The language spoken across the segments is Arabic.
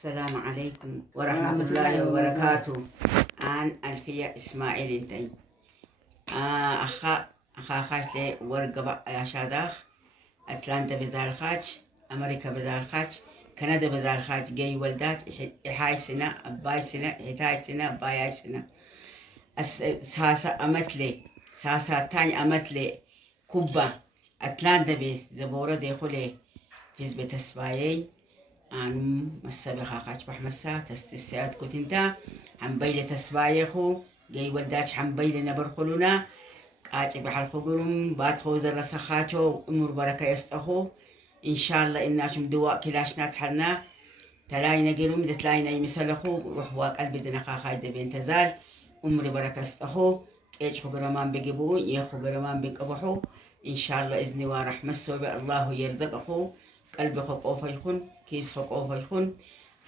السلام عليكم ورحمة الله وبركاته. عن ألفية إسماعيل انتي أخا خاش لي ورقة يا شاداخ أتلانتا بزار خاج أمريكا بزار خاج كندا بزار خاج جاي ولدات إحاي سنة أباي سنة إحتاج سنة أباي سنة ساسا أمتلي ساسا تاني أمتلي كوبا أتلانتا بزبورة ديخولي فيز بتسبايي أنا مسابقة خاش بحمسة تستسيات كنتا حنبيل تسبايخو جاي ولداش حنبيل نبرخلونا قاعد بحلقو قرم بادخو ذر سخاتو أمور بركة يستخو إن شاء الله إناشم دواء كلاشنا تحرنا تلاينا قرم دتلاينا يمسلخو روح واق قلبي دنا خايدة بين تزال أمور بركة يستخو كيش خو قرمان بقبو يخو قرمان بقبحو إن شاء الله إذني ورحمة السوبة الله يرزقخو قلبي خو قوفا يخون كيس خو قوفا يخون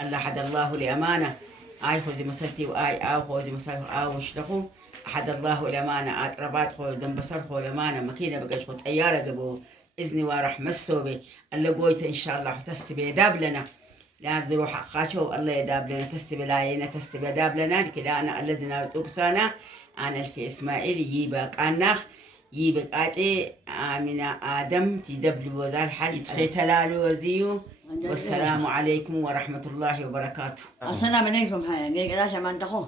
الله حد الله لأمانة آي خوزي مسلتي وآي آو خوزي مسلتي آو وشلخو أحد الله الأمانة أقربات خو دم بصر خو الأمانة مكينة بقاش خو طيارة قبو إذني ورحمة السوبة اللي قويت إن شاء الله تستبي داب لنا لا روح خاشو الله يداب لنا تستبي لاينا تستبي داب لنا كلا أنا الذين أرتوكسانا أنا الفي إسماعيل يبقى كانخ يبقى آجي آمنا آدم تدبلو وزار حال يتخي تلالو وزيو والسلام عليكم ورحمة الله وبركاته. السلام عليكم. هاي جيك لا شمان تخو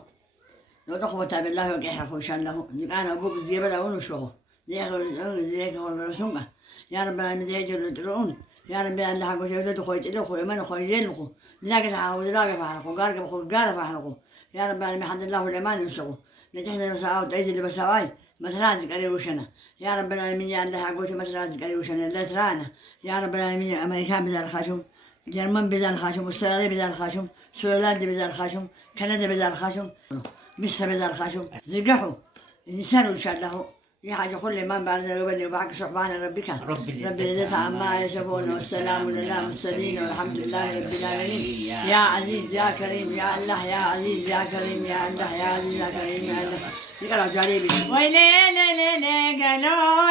لو تخو بتاب الله وجيح خو شان له جيك أنا أبوك زي بلا ونو شو زيك هو الرسومة يا رب العالمين يجر الدرون يا رب العالمين الله حقه يودد خو يتلو خو يمن خو يزيل خو لاقي تعاود لاقي فحلقو قارق خو قارق فحلقو يا رب العالمين حمد الله الأمان ينسقو نجحنا نسعود تعيد اللي بسواي مترازق عليه وشنا يا رب العالمين يا الله حقه مترازق عليه وشنا لا ترانا يا رب العالمين أمريكان بذا الخشم جرمن بذا الخشم استراليا بذا الخشم سويسرلاند بذا الخشم كندا بذا الخشم مصر بذا الخشم زقحوا إنسان إن شاء الله يا حاجة كل ما بعد قبل وبعد سبحان ربك رب العزة عما يصفون والسلام على المرسلين والحمد لله رب العالمين. يا عزيز يا كريم يا الله يا عزيز يا كريم يا الله يا عزيز يا كريم يا الله يقرأ جاريبي ويلي لي لي لي قالوا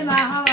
ما هو